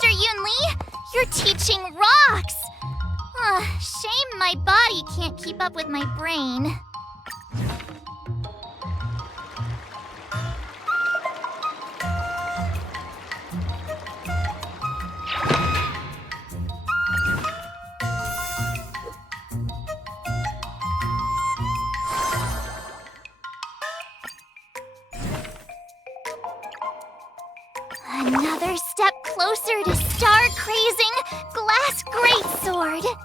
Master Yunli, you're teaching rocks! Shame my body can't keep up with my brain. Another step closer to star-crazing glass greatsword.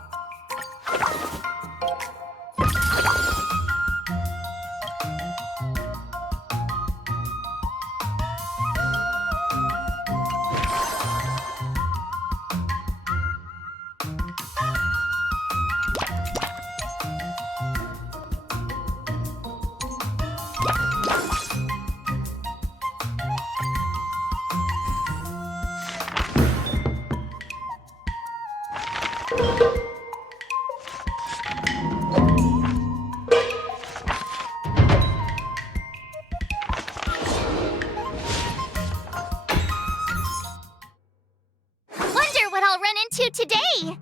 Wonder what I'll run into today!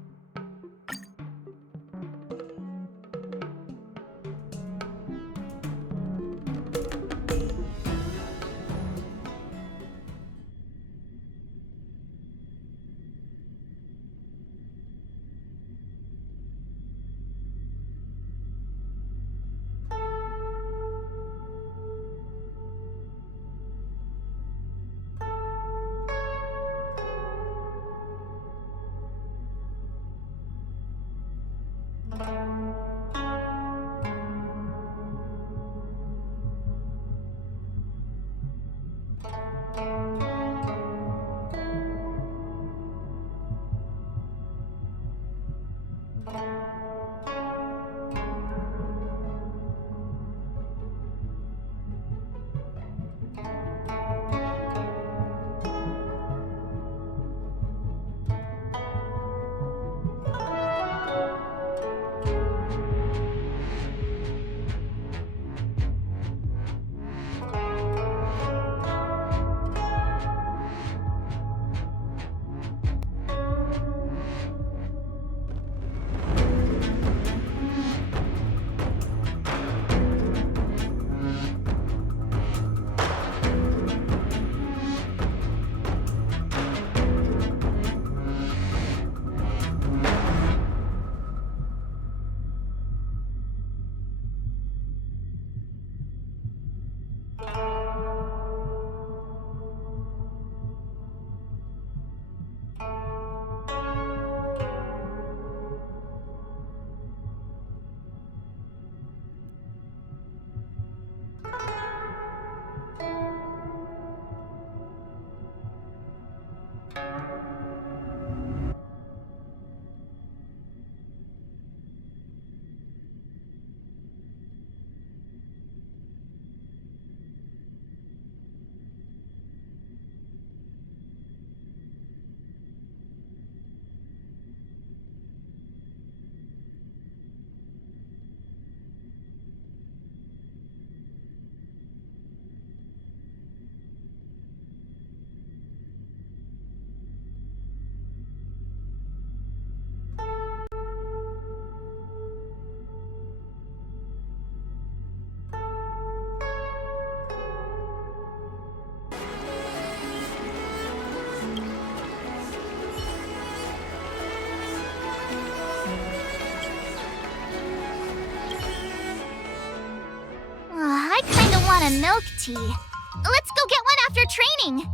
I kinda want a milk tea. Let's go get one after training!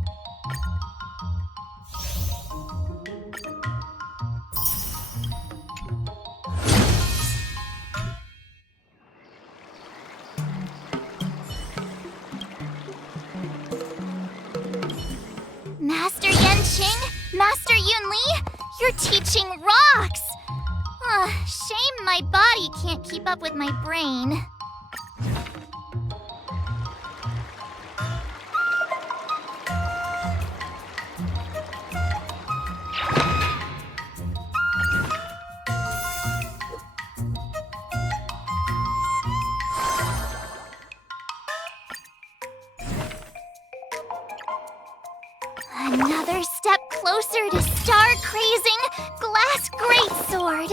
Master Yanqing, Master Yunli, you're teaching rocks! Shame my body can't keep up with my brain. Another step closer to star-crazing glass greatsword.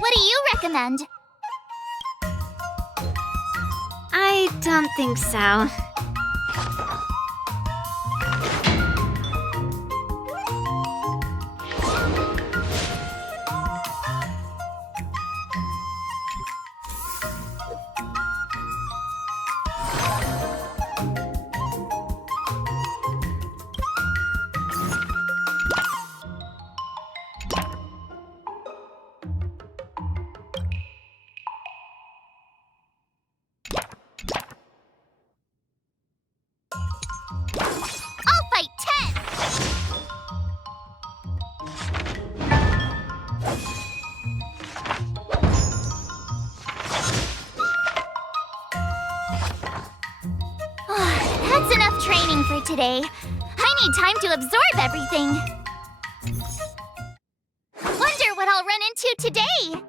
What do you recommend? I don't think so. I'll fight 10! That's enough training for today. I need time to absorb everything. Wonder what I'll run into today.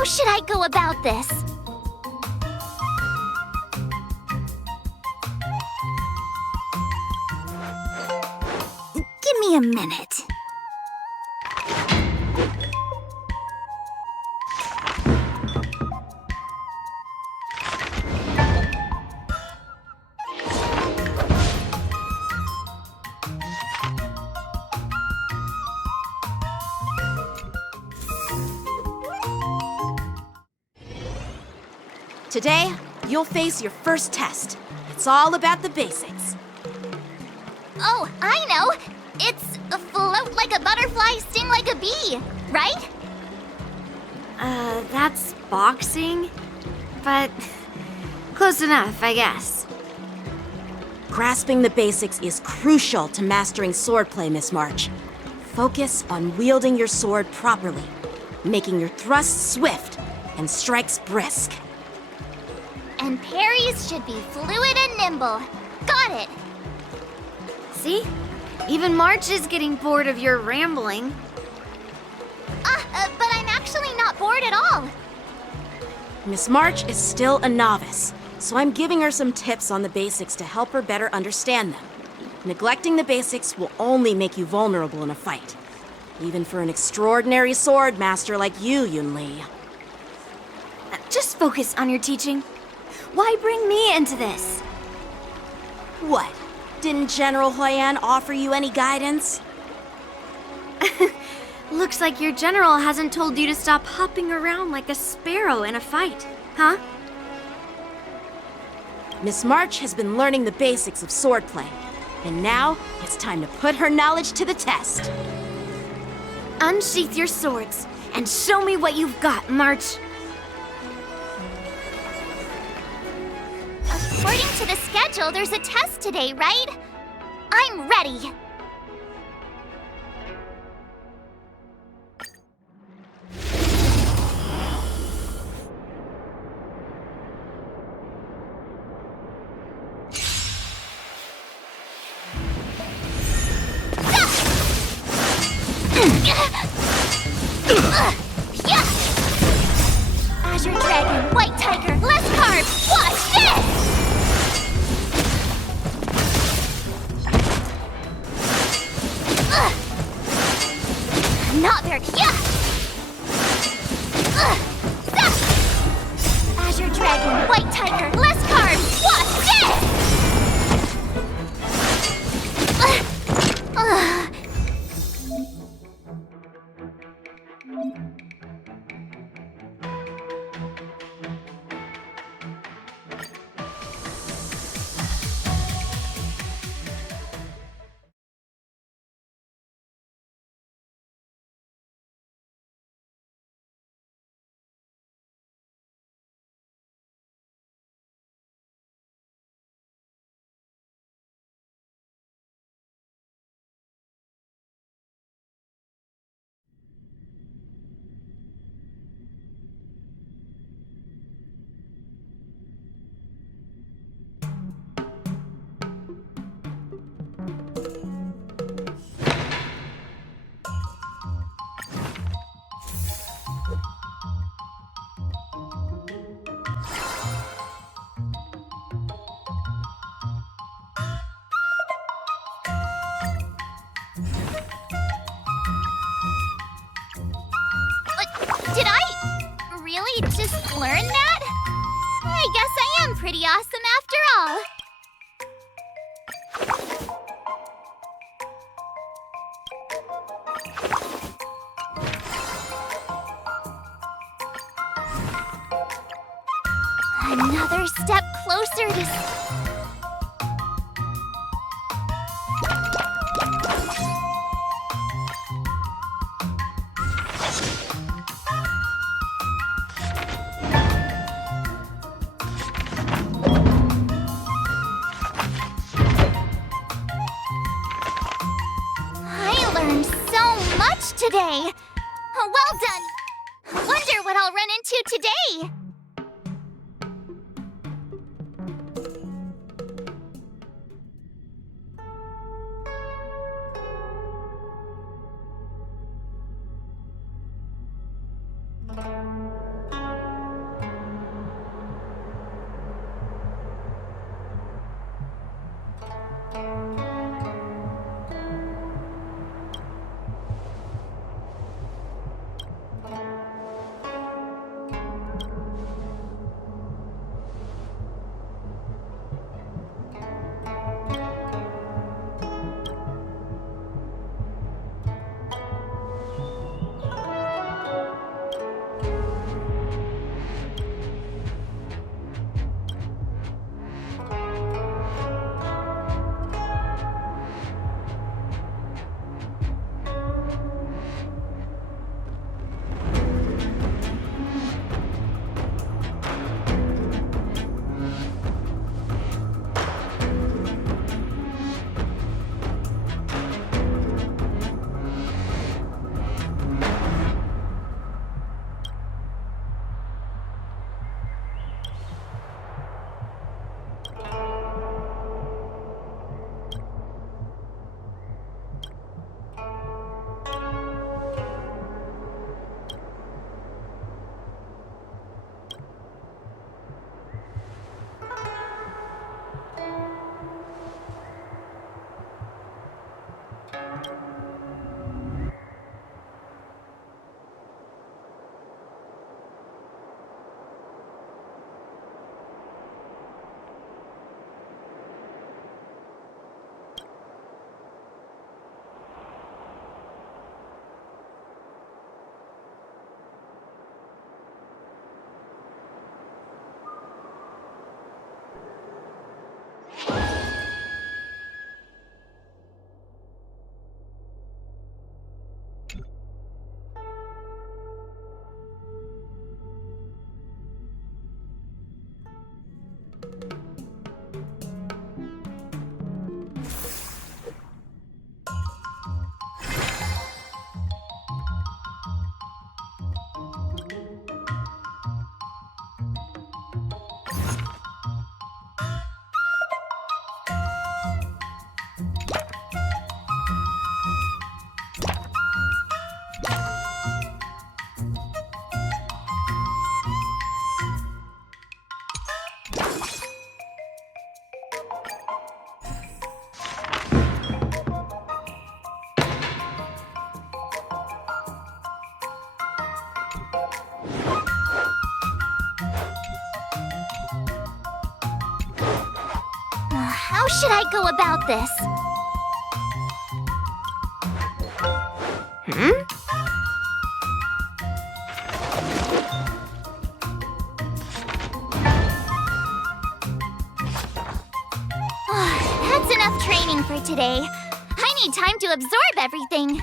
How should I go about this? me a minute. Today, you'll face your first test. It's all about the basics. Oh, I know! It's a float like a butterfly, sting like a bee, right? That's boxing? But close enough, I guess. Grasping the basics is crucial to mastering swordplay, Miss March. Focus on wielding your sword properly, making your thrusts swift and strikes brisk. And parries should be fluid and nimble. Got it! See? Even March is getting bored of your rambling. But I'm actually not bored at all. Miss March is still a novice, so I'm giving her some tips on the basics to help her better understand them. Neglecting the basics will only make you vulnerable in a fight. Even for an extraordinary sword master like you, Yunli. Just focus on your teaching. Why bring me into this? What? Didn't General Huyan offer you any guidance? Looks like your general hasn't told you to stop hopping around like a sparrow in a fight, huh? Miss March has been learning the basics of swordplay, and now it's time to put her knowledge to the test. Unsheath your swords and show me what you've got, March. According to the schedule, there's a test today, right? I'm ready. Azure Dragon, White Tiger, less carbs, watch this! Not there, yeah! Azure Dragon, White Tiger, less carbs, watch this! Did I really just learn that? I guess I am pretty awesome after all. Another step closer to... I learned so much today. Well done. Wonder what I'll run into today. How should I go about this? That's enough training for today. I need time to absorb everything.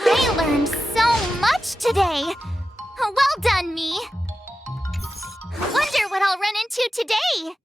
I learned so much today. Well done, me. Wonder what I'll run into today.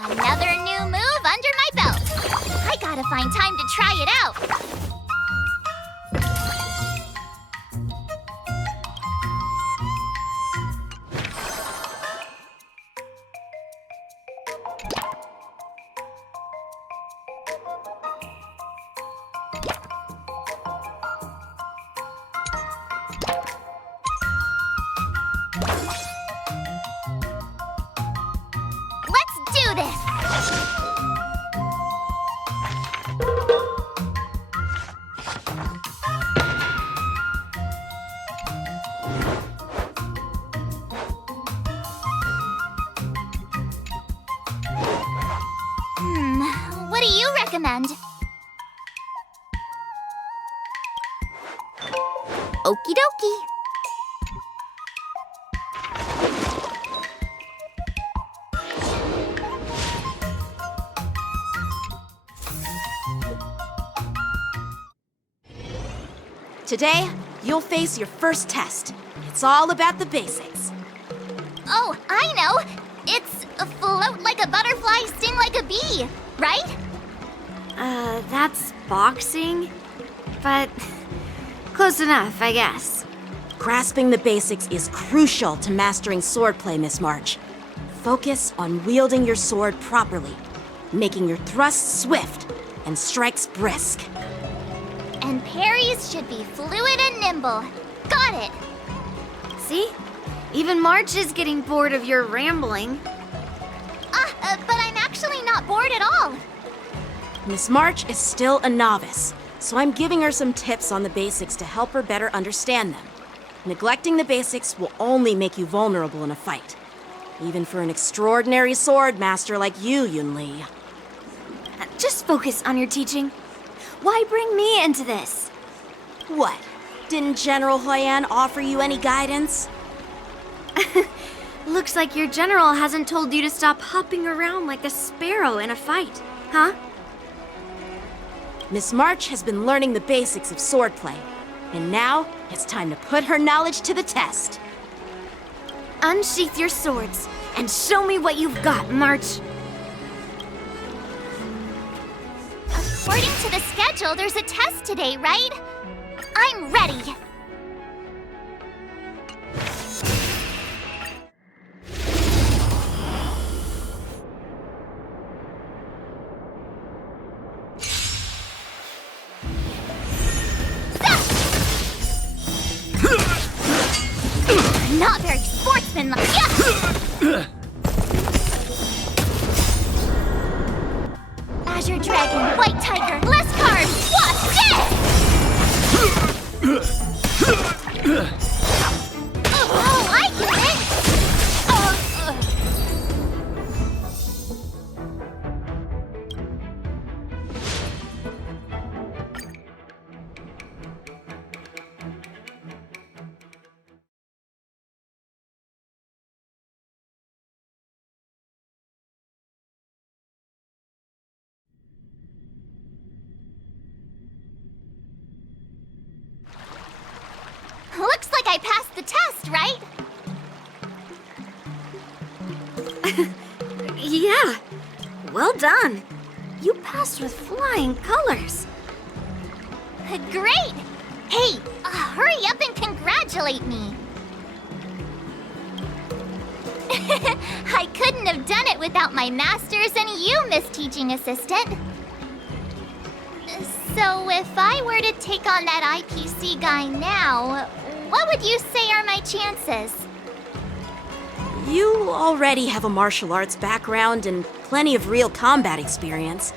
Another new move under my belt. I gotta find time to try it out. Let's do this! What do you recommend? Okie dokie. Today, you'll face your first test. It's all about the basics. Oh, I know! It's float like a butterfly, sting like a bee, right? That's boxing? But close enough, I guess. Grasping the basics is crucial to mastering swordplay, Miss March. Focus on wielding your sword properly, making your thrusts swift and strikes brisk. And parries should be fluid and nimble. Got it! See? Even March is getting bored of your rambling. But I'm actually not bored at all. Miss March is still a novice, so I'm giving her some tips on the basics to help her better understand them. Neglecting the basics will only make you vulnerable in a fight. Even for an extraordinary sword master like you, Yunli. Just focus on your teaching. Why bring me into this? What? Didn't General Huyan offer you any guidance? Looks like your general hasn't told you to stop hopping around like a sparrow in a fight, huh? Miss March has been learning the basics of swordplay, and now it's time to put her knowledge to the test. Unsheath your swords and show me what you've got, March. According to the schedule, there's a test today, right? I'm ready. Not very sportsmanlike. Yeah! Azure Dragon, White Tiger, less carbs, what? Oh, I get it! Looks like I passed the test, right? Yeah, well done. You passed with flying colors. Great! Hey, hurry up and congratulate me. I couldn't have done it without my masters and you, Miss Teaching Assistant. So if I were to take on that IPC guy now, what would you say are my chances? You already have a martial arts background and plenty of real combat experience.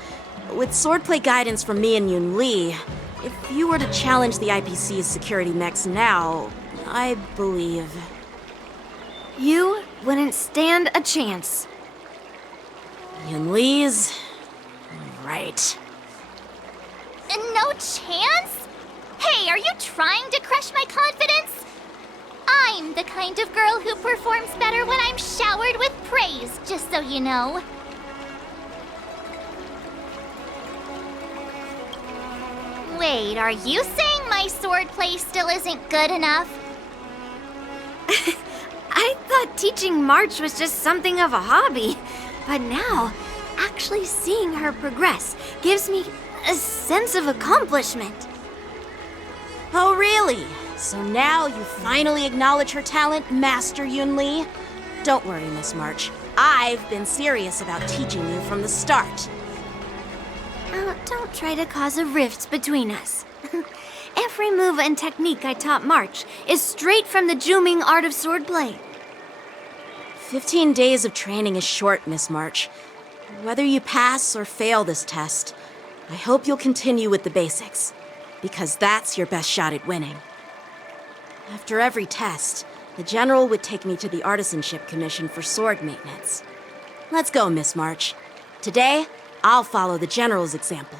With swordplay guidance from me and Yunli, if you were to challenge the IPC's security mechs now, I believe... You wouldn't stand a chance. Yunli's... right. No chance? Hey, are you trying to crush my confidence? I'm the kind of girl who performs better when I'm showered with praise, just so you know. Wait, are you saying my swordplay still isn't good enough? I thought teaching March was just something of a hobby, but now, actually seeing her progress gives me a sense of accomplishment. Oh, really? So now you finally acknowledge her talent, Master Yunli? Don't worry, Miss March. I've been serious about teaching you from the start. Don't try to cause a rift between us. Every move and technique I taught March is straight from the Juming art of swordplay. 15 days of training is short, Miss March. Whether you pass or fail this test, I hope you'll continue with the basics, because that's your best shot at winning. After every test, the General would take me to the Artisanship Commission for sword maintenance. Let's go, Miss March. Today, I'll follow the General's example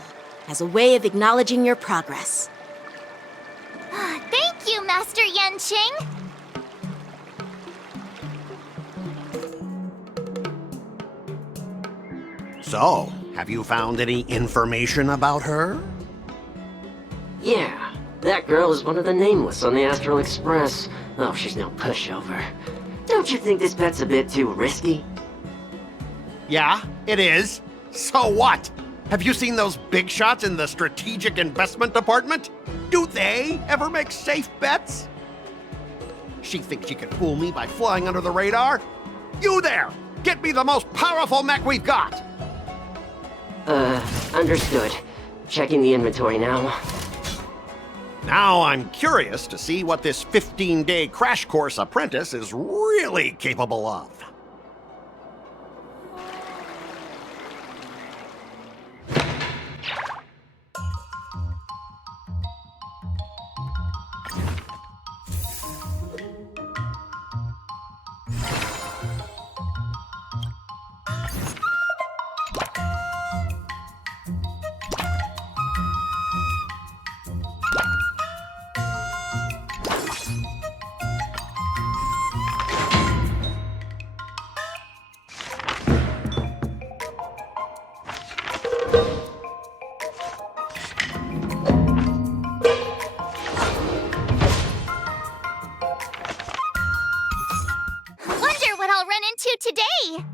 as a way of acknowledging your progress. Thank you, Master Yanqing. So, have you found any information about her? Yeah, that girl is one of the nameless on the Astral Express. Oh, she's no pushover. Don't you think this bet's a bit too risky? Yeah, it is. So what? Have you seen those big shots in the strategic investment department? Do they ever make safe bets? She thinks she can fool me by flying under the radar? You there! Get me the most powerful mech we've got! Understood. Checking the inventory now. Now I'm curious to see what this 15-day crash course apprentice is really capable of. Wonder what I'll run into today.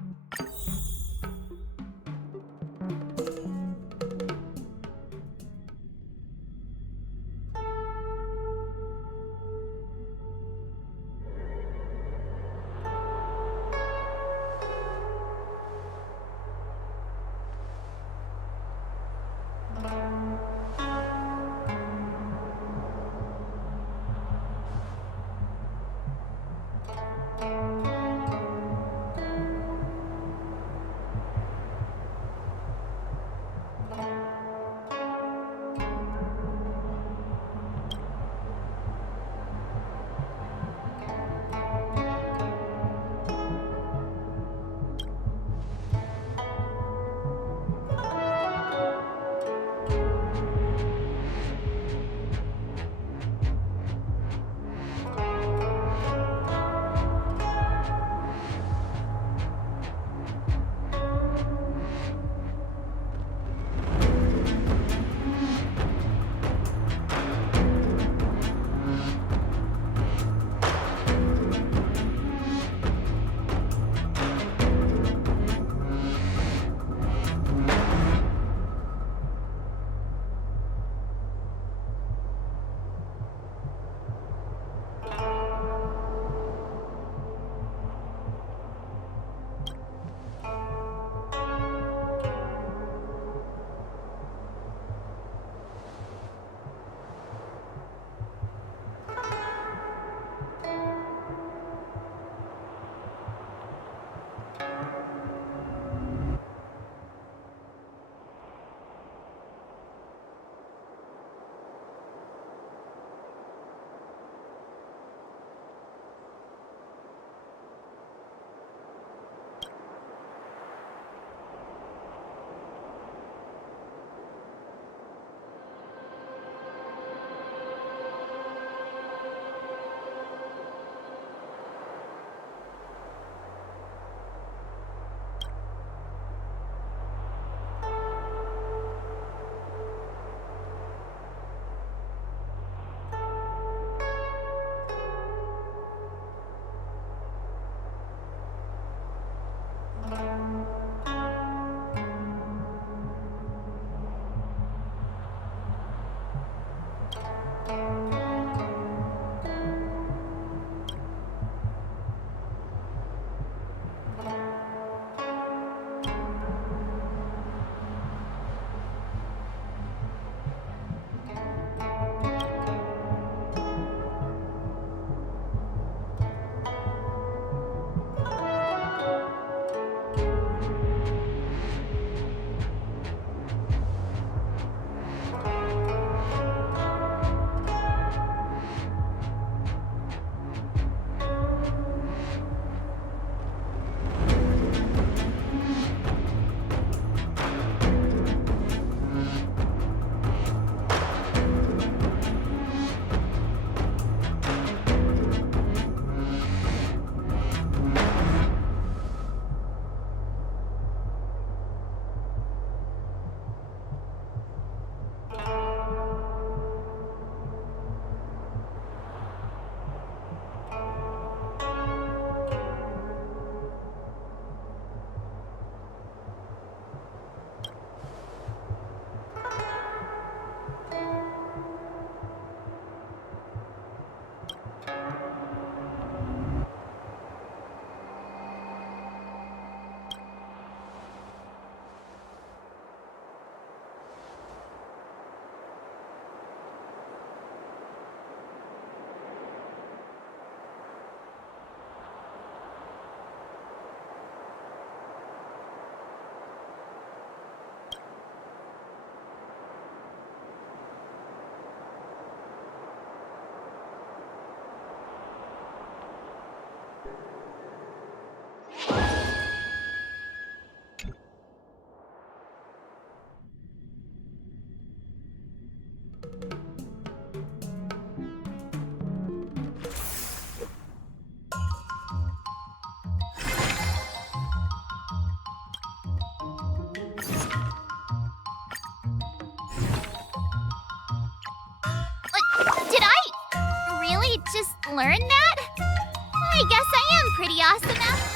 just learn that? I guess I am pretty awesome after.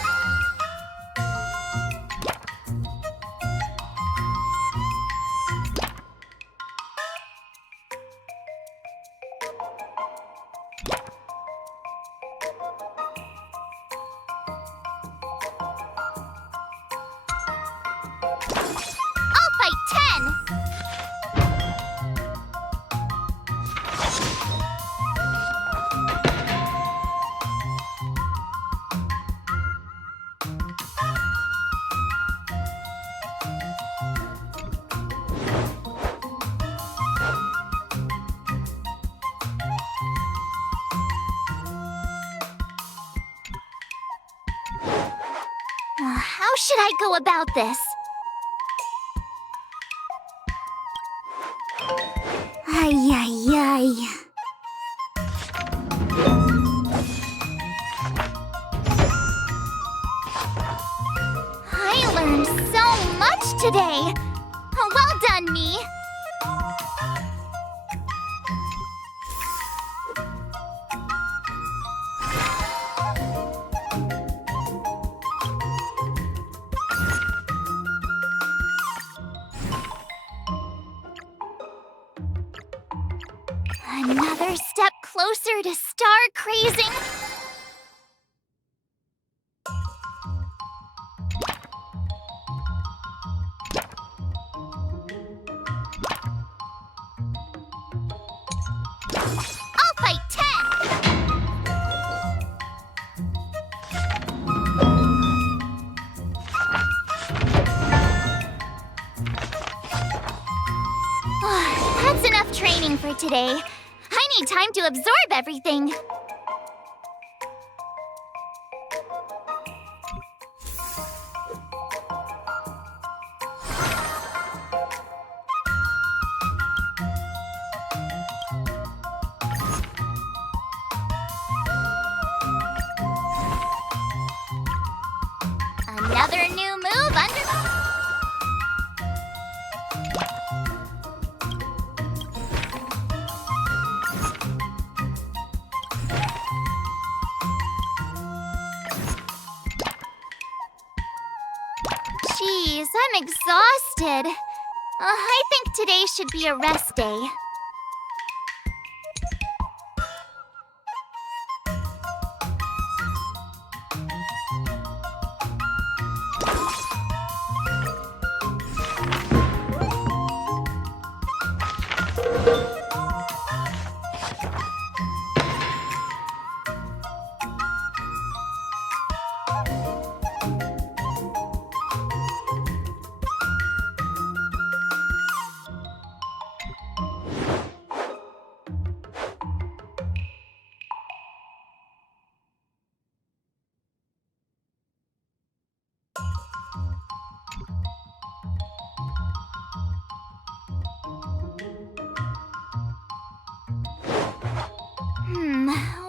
I'll fight 10! How should I go about this? Ay, ay, ay. I learned so much today. Well done, me. Another step closer to star crazing. I'll fight 10! That's enough training for today. I need time to absorb everything. Another new move under the... Jeez, I'm exhausted. I think today should be a rest day.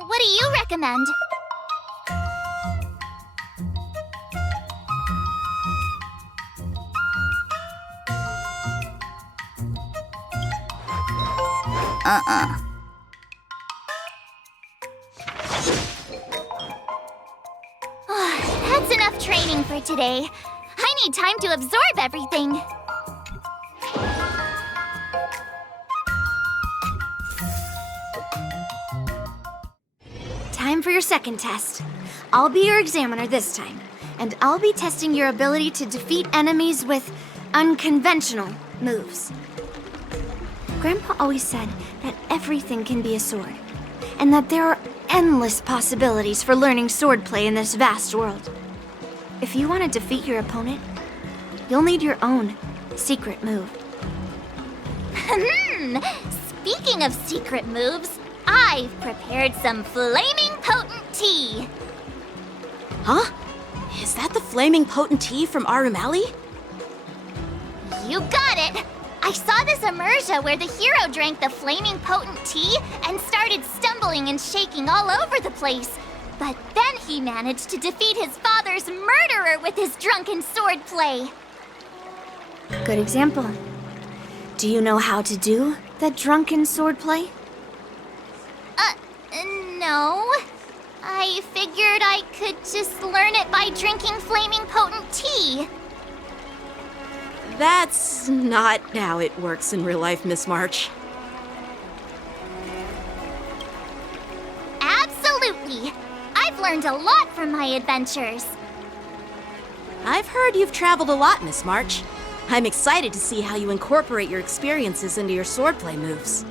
What do you recommend? That's enough training for today. I need time to absorb everything. Time for your second test. I'll be your examiner this time, and I'll be testing your ability to defeat enemies with unconventional moves. Grandpa always said that everything can be a sword, and that there are endless possibilities for learning swordplay in this vast world. If you want to defeat your opponent, you'll need your own secret move. Speaking of secret moves, I've prepared some flaming potent tea. Huh? Is that the flaming potent tea from Arumali? You got it! I saw this immersia where the hero drank the flaming potent tea and started stumbling and shaking all over the place. But then he managed to defeat his father's murderer with his drunken swordplay. Good example. Do you know how to do the drunken swordplay? No. I figured I could just learn it by drinking flaming potent tea. That's not how it works in real life, Miss March. Absolutely. I've learned a lot from my adventures. I've heard you've traveled a lot, Miss March. I'm excited to see how you incorporate your experiences into your swordplay moves.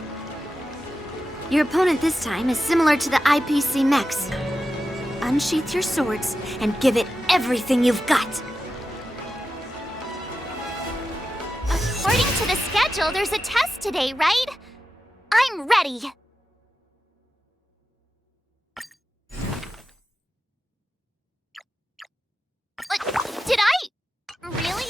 Your opponent this time is similar to the IPC mechs. Unsheath your swords and give it everything you've got. According to the schedule, there's a test today, right? I'm ready. Did I? Really?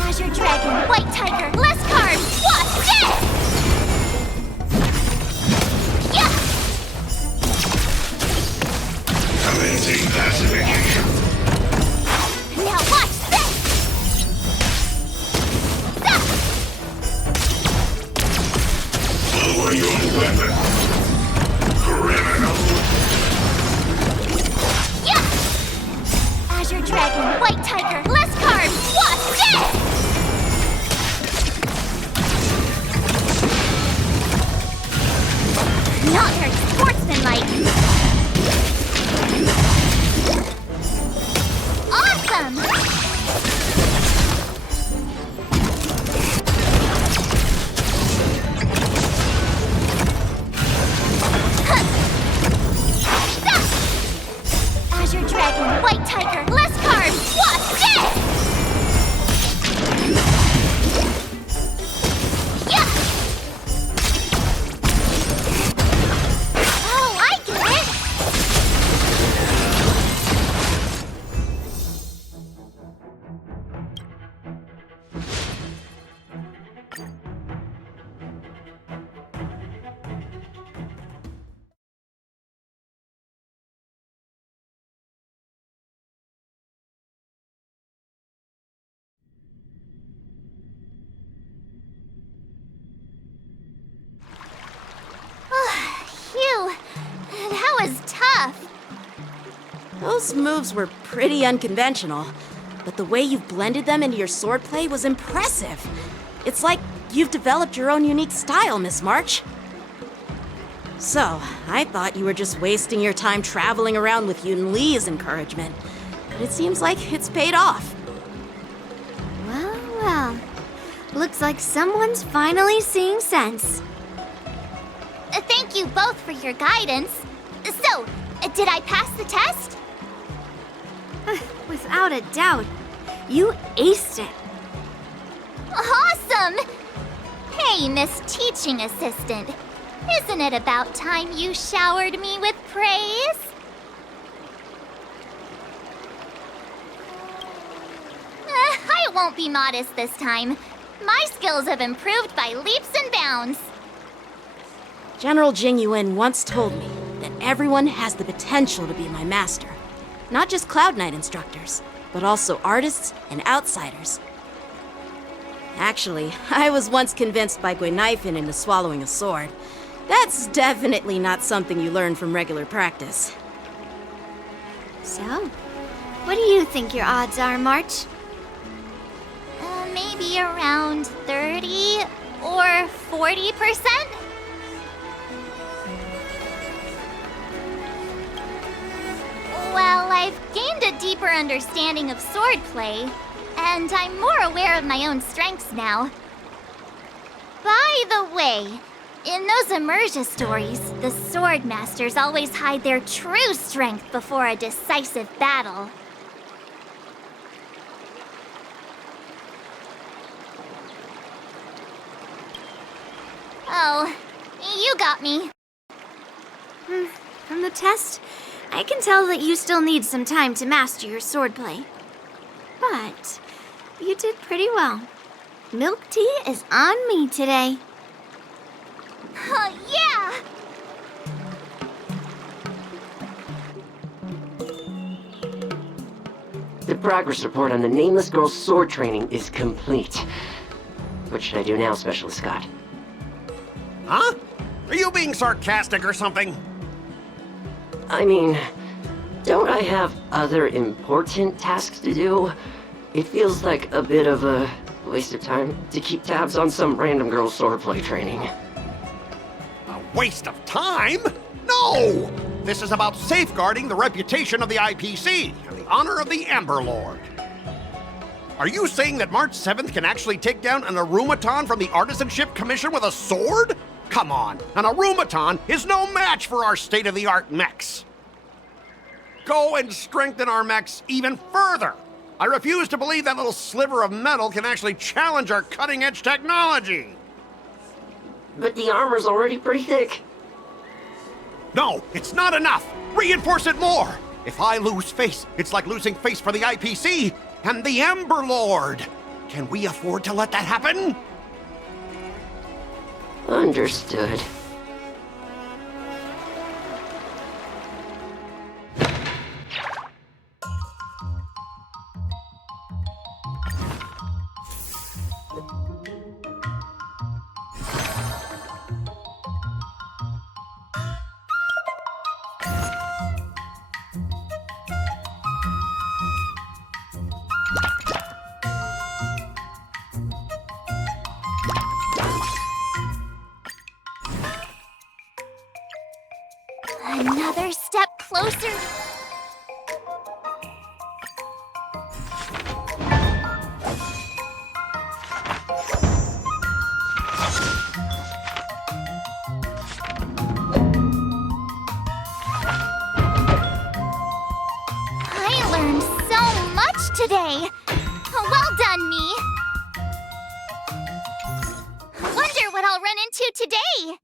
Azure Dragon, White Tiger, less cards! What? Yes! Yeah! Commencing pacification. Now watch this! Zap! Lower your weapon. Criminal. Yeah! Azure Dragon, White Tiger, less cards! Watch this! Not very sportsmanlike. Awesome! Huh. Zap! Azure Dragon, White Tiger, less cards! Watch this! Yeah! Oh, I get it! Phew, that was tough. Those moves were pretty unconventional, but the way you've blended them into your swordplay was impressive. It's like you've developed your own unique style, Miss March. So, I thought you were just wasting your time traveling around with Yun Li's encouragement, but it seems like it's paid off. Well, well. Looks like someone's finally seeing sense. Thank you both for your guidance. So, did I pass the test? Without a doubt. You aced it. Awesome! Hey, Miss Teaching Assistant. Isn't it about time you showered me with praise? I won't be modest this time. My skills have improved by leaps and bounds. General Jing Yuan once told me that everyone has the potential to be my master. Not just Cloud Knight instructors, but also artists and outsiders. Actually, I was once convinced by Guinifin into swallowing a sword. That's definitely not something you learn from regular practice. So, what do you think your odds are, March? Maybe around 30 or 40%? Well, I've gained a deeper understanding of swordplay, and I'm more aware of my own strengths now. By the way, in those Emergia stories, the sword masters always hide their true strength before a decisive battle. Oh, you got me. From the test, I can tell that you still need some time to master your swordplay. But you did pretty well. Milk tea is on me today. Yeah! The progress report on the Nameless Girl's sword training is complete. What should I do now, Specialist Scott? Huh? Are you being sarcastic or something? I mean, don't I have other important tasks to do? It feels like a bit of a waste of time to keep tabs on some random girl's swordplay training. A waste of time? No! This is about safeguarding the reputation of the IPC and the honor of the Amber Lord. Are you saying that March 7th can actually take down an Arumaton from the Artisanship Commission with a sword? Come on, an Arumaton is no match for our state-of-the-art mechs. Go and strengthen our mechs even further. I refuse to believe that little sliver of metal can actually challenge our cutting-edge technology. But the armor's already pretty thick. No, it's not enough. Reinforce it more. If I lose face, it's like losing face for the IPC and the Ember Lord. Can we afford to let that happen? Understood. Another step closer. I learned so much today. Well done, me. Wonder what I'll run into today.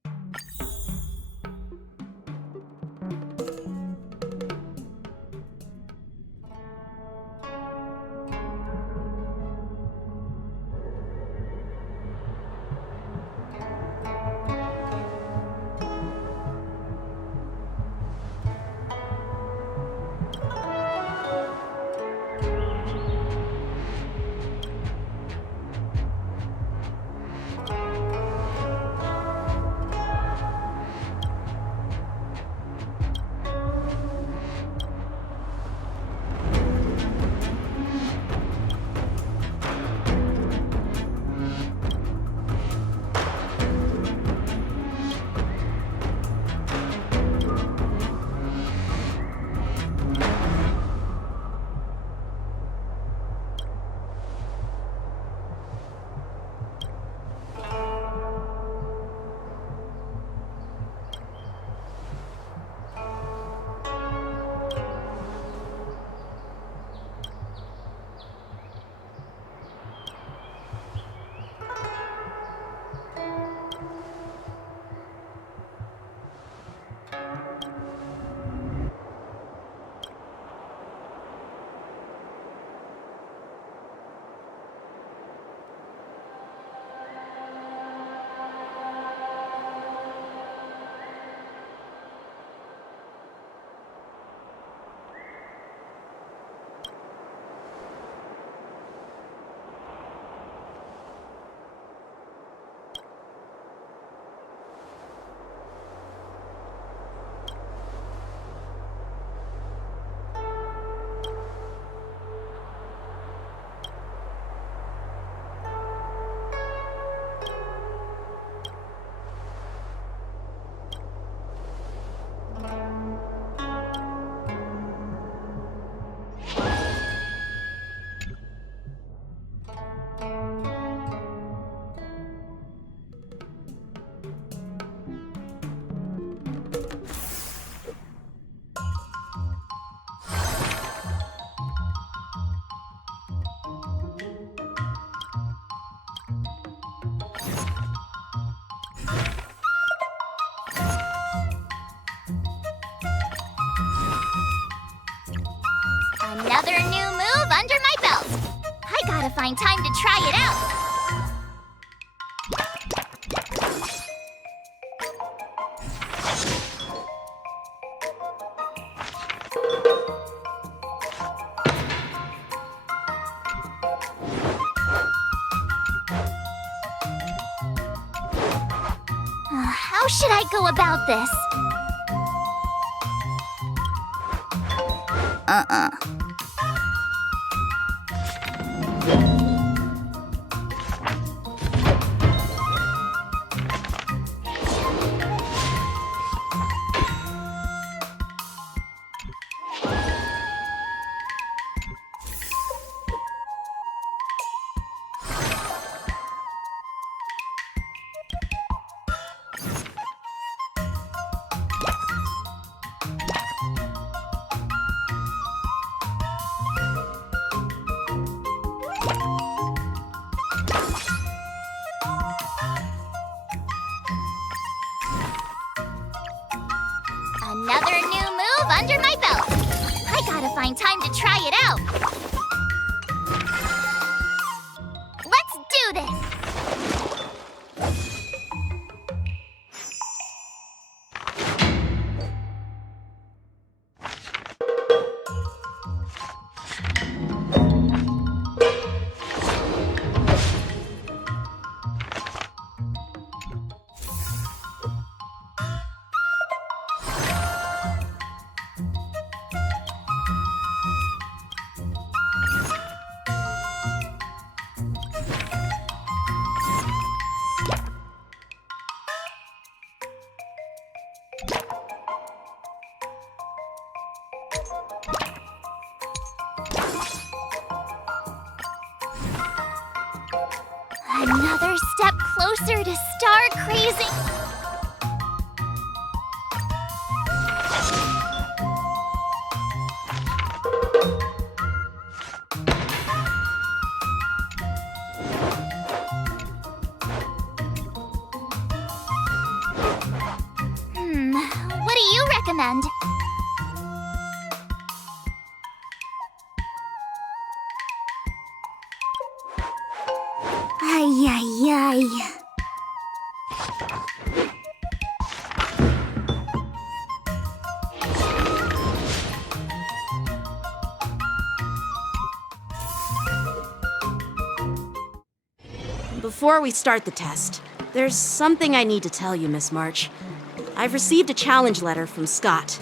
Another new move under my belt. I gotta find time to try it out. How should I go about this? Another new move under my belt. I gotta find time to try it out. Let's do this. Another step closer to star crazing. What do you recommend? Ay, ay, ay. Before we start the test, there's something I need to tell you, Miss March. I've received a challenge letter from Scott.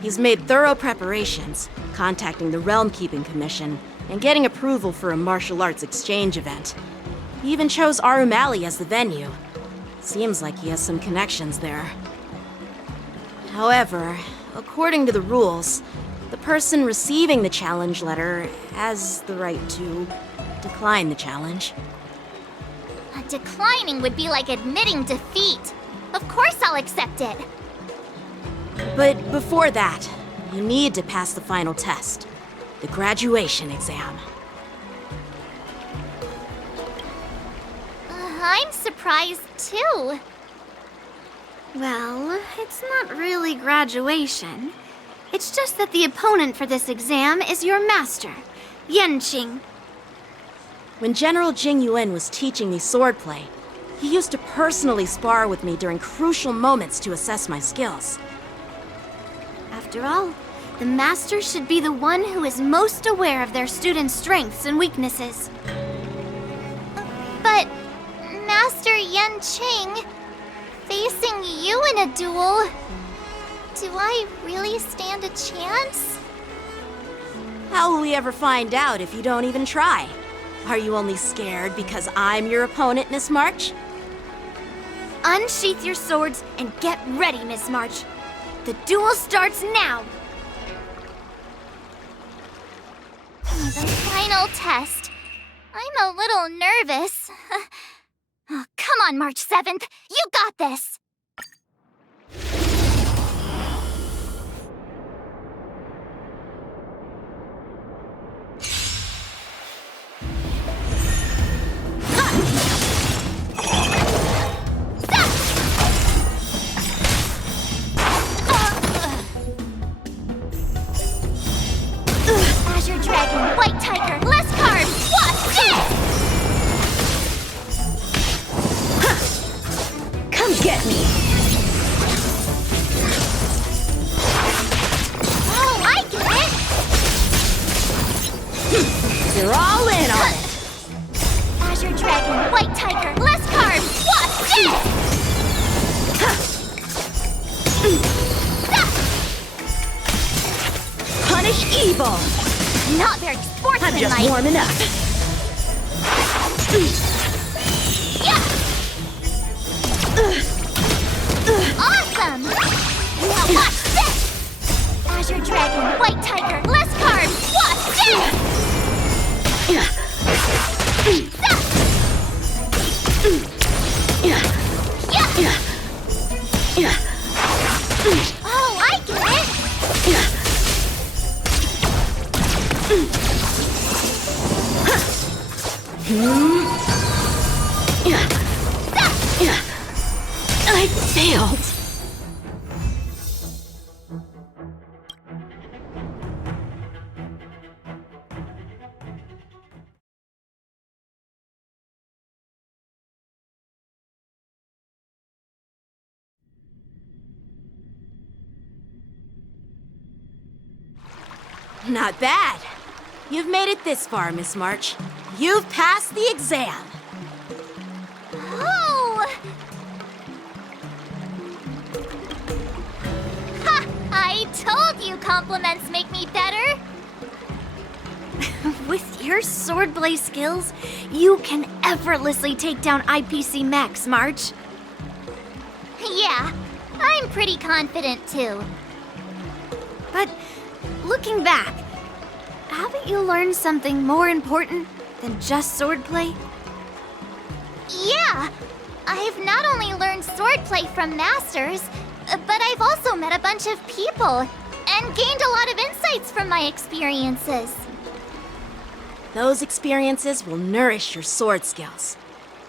He's made thorough preparations, contacting the Realm Keeping Commission, and getting approval for a martial arts exchange event. He even chose Arumali as the venue. Seems like he has some connections there. However, according to the rules, the person receiving the challenge letter has the right to decline the challenge. Declining would be like admitting defeat. Of course I'll accept it. But before that, you need to pass the final test, the graduation exam. I'm surprised too. Well, it's not really graduation. It's just that the opponent for this exam is your master, Yenqing. When General Jing Yuan was teaching me swordplay, he used to personally spar with me during crucial moments to assess my skills. After all, the master should be the one who is most aware of their students' strengths and weaknesses. But, Master Yenqing, facing you in a duel, do I really stand a chance? How will we ever find out if you don't even try? Are you only scared because I'm your opponent, Miss March? Unsheath your swords and get ready, Miss March. The duel starts now! The final test. I'm a little nervous. Oh, come on, March 7th. You got this! Azure Dragon, White Tiger, less carbs! Watch this! Come get me! Oh, I get it! You're all in on it! Azure Dragon, White Tiger, less carbs! Watch this! I'm in just my... warming up. Yeah! Awesome! Now watch this! Azure Dragon, White Tiger, less carbs! Watch this! Yeah! Oh, I get it! I failed. Not bad. You've made it this far, Miss March. You've passed the exam. Oh! Ha! I told you compliments make me better! With your swordplay skills, you can effortlessly take down IPC Max, March. Yeah, I'm pretty confident too. But looking back, haven't you learned something more important than just swordplay? Yeah! I've not only learned swordplay from masters, but I've also met a bunch of people and gained a lot of insights from my experiences. Those experiences will nourish your sword skills.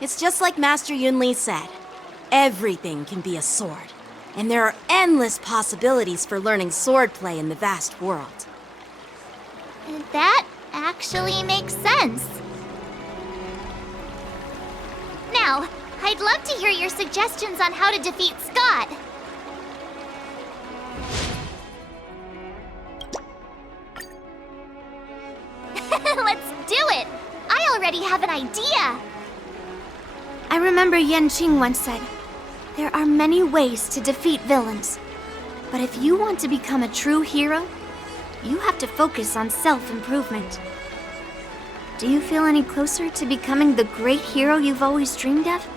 It's just like Master Yunli said. Everything can be a sword, and there are endless possibilities for learning swordplay in the vast world. That actually makes sense. Now, I'd love to hear your suggestions on how to defeat Scott. Let's do it! I already have an idea! I remember Yan Qing once said, there are many ways to defeat villains. But if you want to become a true hero, you have to focus on self-improvement. Do you feel any closer to becoming the great hero you've always dreamed of?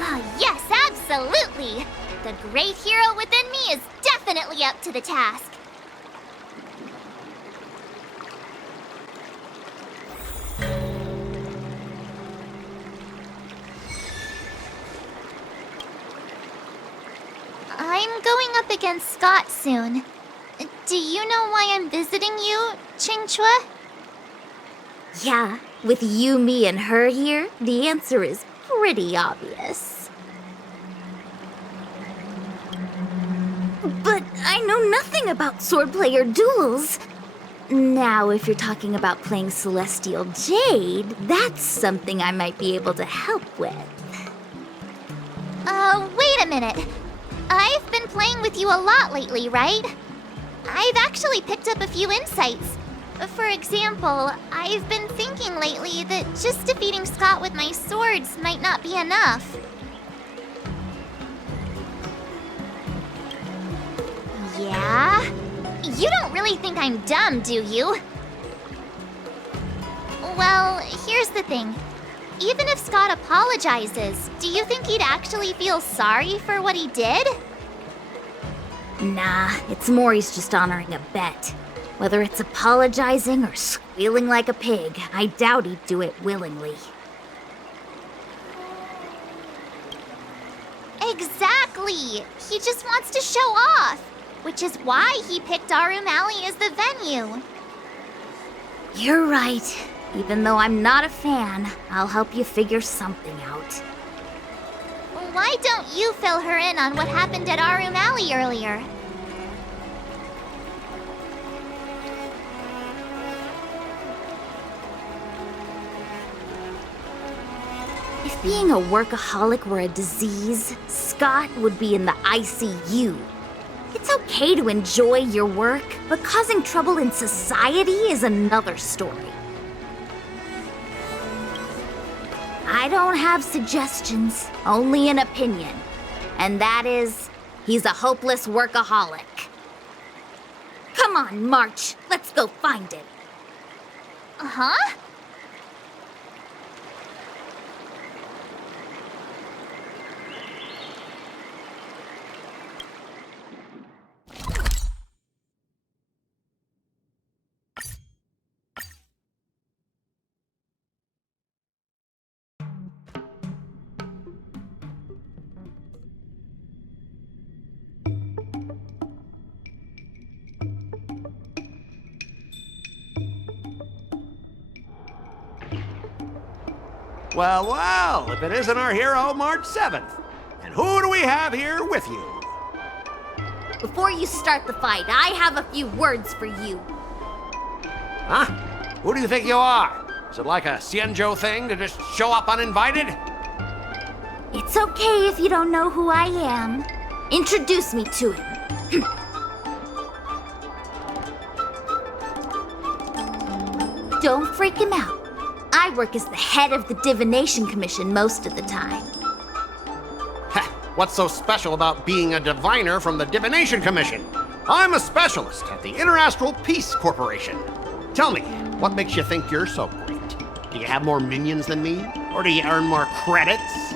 Ah, yes, absolutely! The great hero within me is definitely up to the task. I'm going up against Scott soon. Do you know why I'm visiting you, Qingchua? Yeah, with you, me, and her here, the answer is pretty obvious. But I know nothing about swordplay or duels. Now, if you're talking about playing Celestial Jade, that's something I might be able to help with. Wait a minute. I've been playing with you a lot lately, right? I've actually picked up a few insights. For example, I've been thinking lately that just defeating Scott with my swords might not be enough. Yeah? You don't really think I'm dumb, do you? Well, here's the thing. Even if Scott apologizes, do you think he'd actually feel sorry for what he did? Nah, it's more he's just honoring a bet. Whether it's apologizing or squealing like a pig, I doubt he'd do it willingly. Exactly! He just wants to show off, which is why he picked Arum Alley as the venue. You're right. Even though I'm not a fan, I'll help you figure something out. Why don't you fill her in on what happened at Arum Alley earlier? If being a workaholic were a disease, Scott would be in the ICU. It's okay to enjoy your work, but causing trouble in society is another story. I don't have suggestions, only an opinion. And that is, he's a hopeless workaholic. Come on, March, let's go find him. Huh? Well, well, if it isn't our hero, March 7th. And who do we have here with you? Before you start the fight, I have a few words for you. Huh? Who do you think you are? Is it like a Xianzhou thing to just show up uninvited? It's okay if you don't know who I am. Introduce me to him. Don't freak him out. I work as the head of the Divination Commission most of the time. Heh, what's so special about being a diviner from the Divination Commission? I'm a specialist at the Interastral Peace Corporation. Tell me, what makes you think you're so great? Do you have more minions than me? Or do you earn more credits?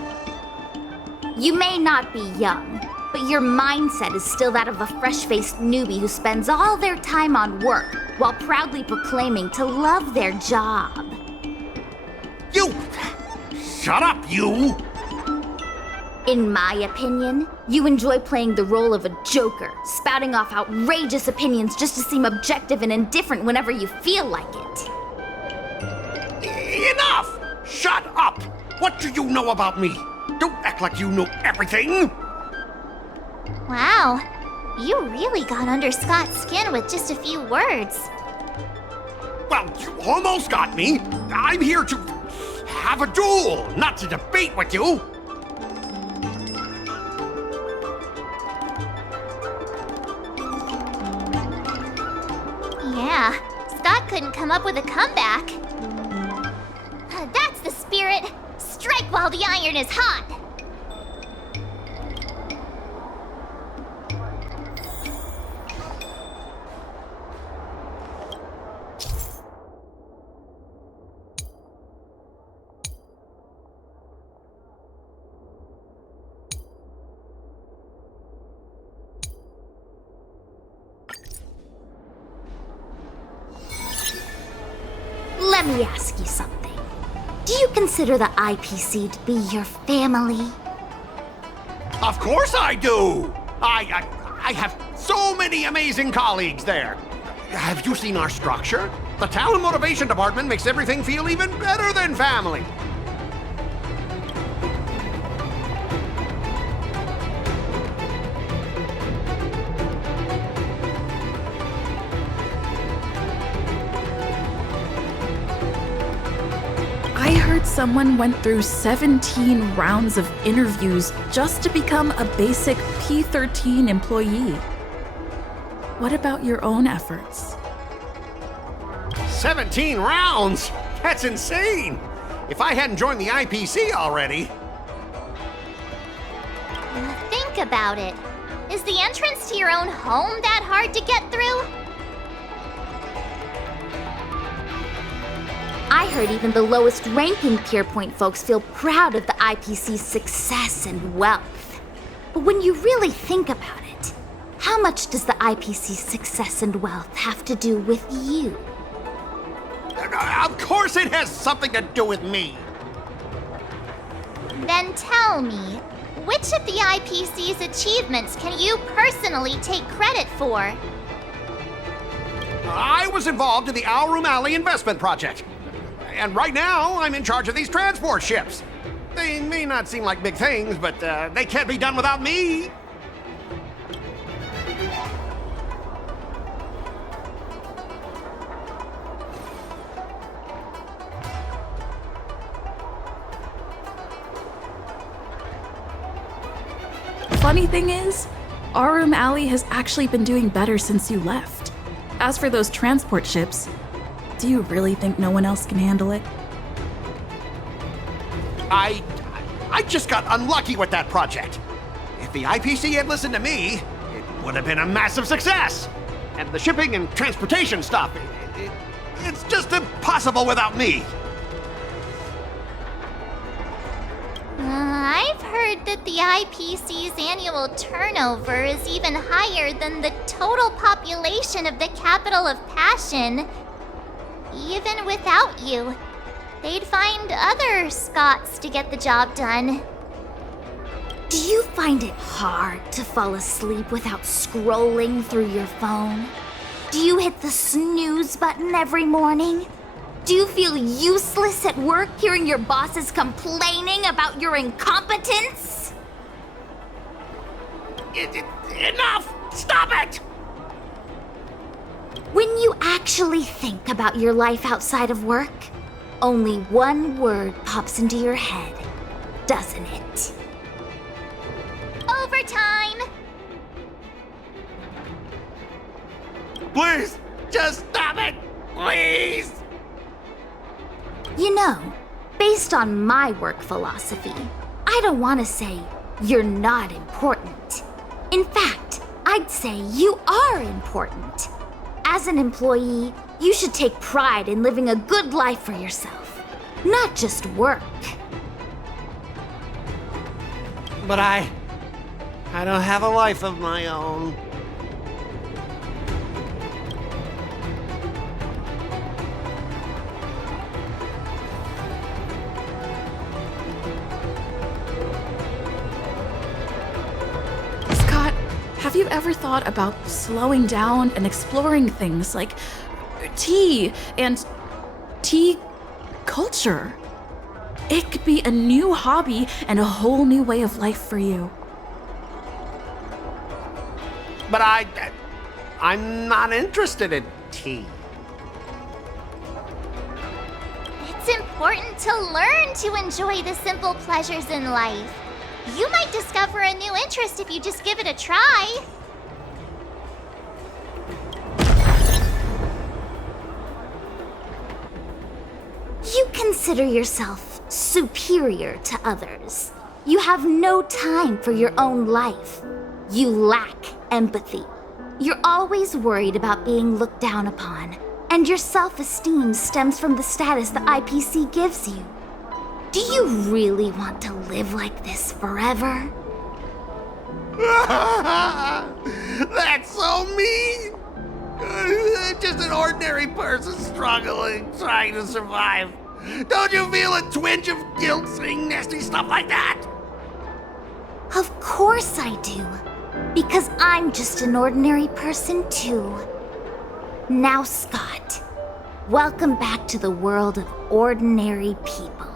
You may not be young, but your mindset is still that of a fresh-faced newbie who spends all their time on work while proudly proclaiming to love their job. You! Shut up, you! In my opinion, you enjoy playing the role of a joker, spouting off outrageous opinions just to seem objective and indifferent whenever you feel like it. Enough! Shut up! What do you know about me? Don't act like you know everything! Wow, you really got under Scott's skin with just a few words. Well, you almost got me. I'm here to have a duel, not to debate with you. Yeah, Scott couldn't come up with a comeback. That's the spirit. Strike while the iron is hot. Let me ask you something. Do you consider the IPC to be your family? Of course I do. I have so many amazing colleagues there. Have you seen our structure? The Talent Motivation Department makes everything feel even better than family. I heard someone went through 17 rounds of interviews just to become a basic P13 employee. What about your own efforts? 17 rounds? That's insane. If I hadn't joined the IPC already. Think about it. Is the entrance to your own home that hard to get through? I heard even the lowest ranking Pierpoint folks feel proud of the IPC's success and wealth. But when you really think about it, how much does the IPC's success and wealth have to do with you? Of course it has something to do with me. Then tell me, which of the IPC's achievements can you personally take credit for? I was involved in the Alrum Alley investment project. And right now, I'm in charge of these transport ships. They may not seem like big things, but they can't be done without me. Funny thing is, Aurum Alley has actually been doing better since you left. As for those transport ships, do you really think no one else can handle it? I just got unlucky with that project. If the IPC had listened to me, it would have been a massive success. And the shipping and transportation stuff, It's just impossible without me. I've heard that the IPC's annual turnover is even higher than the total population of the capital of Passion. Even without you, they'd find other Scots to get the job done. Do you find it hard to fall asleep without scrolling through your phone? Do you hit the snooze button every morning? Do you feel useless at work hearing your bosses complaining about your incompetence? Enough! Stop it! When you actually think about your life outside of work, only one word pops into your head, doesn't it? Overtime! Please, just stop it! Please! You know, based on my work philosophy, I don't want to say you're not important. In fact, I'd say you are important. As an employee, you should take pride in living a good life for yourself, not just work. But I don't have a life of my own. Scott, have you ever thought about slowing down and exploring things like tea and tea culture? It could be a new hobby and a whole new way of life for you. But I'm not interested in tea. It's important to learn to enjoy the simple pleasures in life. You might discover a new interest if you just give it a try. You consider yourself superior to others. You have no time for your own life. You lack empathy. You're always worried about being looked down upon, and your self-esteem stems from the status the IPC gives you. Do you really want to live like this forever? That's so mean! Just an ordinary person struggling, trying to survive. Don't you feel a twinge of guilt saying nasty stuff like that? Of course I do. Because I'm just an ordinary person too. Now, Scott, welcome back to the world of ordinary people.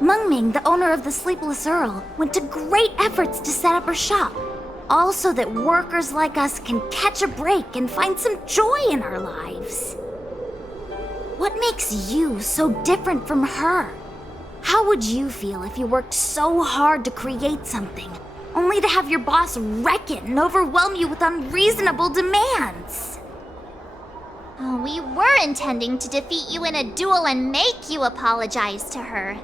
Mungming, the owner of the Sleepless Earl, went to great efforts to set up her shop. All so that workers like us can catch a break and find some joy in our lives. What makes you so different from her? How would you feel if you worked so hard to create something, only to have your boss wreck it and overwhelm you with unreasonable demands? Oh, we were intending to defeat you in a duel and make you apologize to her.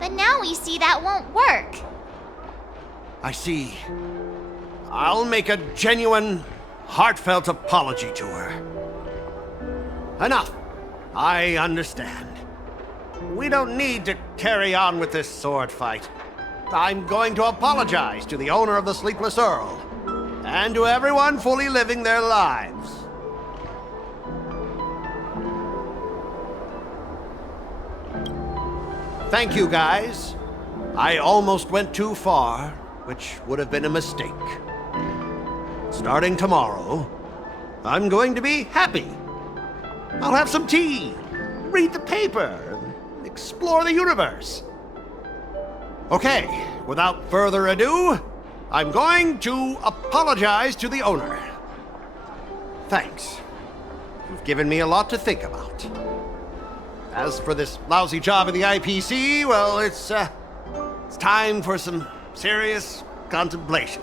But now we see that won't work. I see. I'll make a genuine, heartfelt apology to her. Enough. I understand. We don't need to carry on with this sword fight. I'm going to apologize to the owner of the Sleepless Earl, and to everyone fully living their lives. Thank you, guys. I almost went too far, which would have been a mistake. Starting tomorrow, I'm going to be happy. I'll have some tea, read the paper, and explore the universe. Okay, without further ado, I'm going to apologize to the owner. Thanks. You've given me a lot to think about. As for this lousy job in the IPC, well, it's time for some serious contemplation.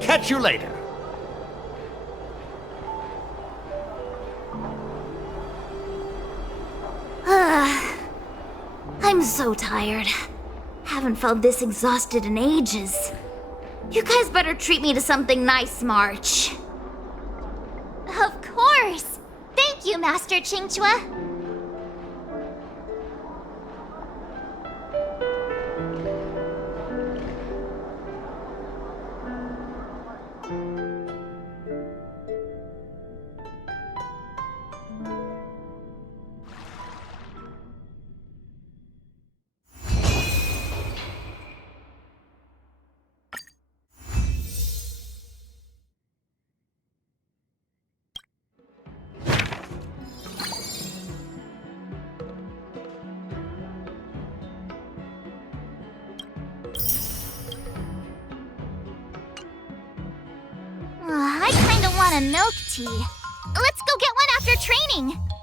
Catch you later. I'm so tired. Haven't felt this exhausted in ages. You guys better treat me to something nice, March. you, Master Chingchua. I kinda want a milk tea. Let's go get one after training.